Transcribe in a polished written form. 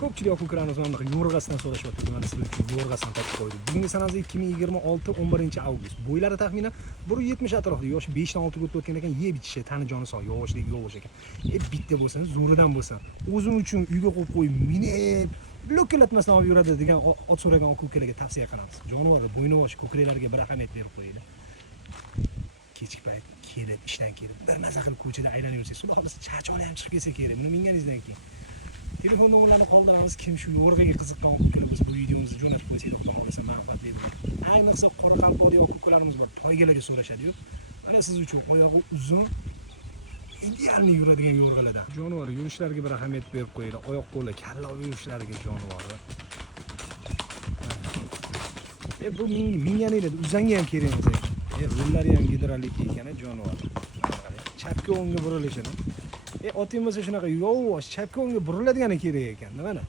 Ko'pchilik aka-ukalarimiz mana bunaqa yo'rg'asidan so'rashyapti. Mana sizlar uchun yo'rg'asini topib qo'ydik. Bugungi sanamiz 2026 11-avgust. Bo'ylari taxminan 170 atrofida. Yoshi 5 dan 6 ga o'tgan ekan, yeb ichishi, tani joni sog', yosh ekan. Bitta bo'lsin, zo'ridan bo'lsin. O'zim uchun uyga qo'yib qo'yib, minib, lo'killatmasdan olib yuradi degan ot so'ragan aka-ukalarga tavsiya qilamiz. Jonivorga, bo'ynovosh ko'kraklarga bir ahamiyat berib qo'yinglar. Kechki payt kelib, ishdan kelib, bir maza qilib ko'chada aylanib yursangiz, xudo xohlasa charchoqlar ham chiqib kelsa kerak. Buni minganingizdan keyin telefon nomerlarini qoldiramiz. Kim shu yo'rg'aga qiziqqan aka-ukalar biz bu videomizni jo'natib qo'ysak, xudo xohlasa manfaatli bo'ladi. Ayniqsa qoraqalpoqlik aka-ukalarimiz bor, poygalarga so'rashadi-yu. Mana siz uchun oyog'i uzun, idealni yuradigan yo'rg'alardan. Jonivor yurishlariga bir ahamiyat berib qo'yinglar. Oyoq qo'llar, kalla yurishlariga jonivorlar. Bu minganinglar uzanga ham kerak emas ekan. Yo'llari ham gidrolik ekan, jonivor. Chapga o'ngga burilishini. Oting bo'lsa shunaqa yo'vosh, chapga o'ngga buriladigani kerak ekan, mana.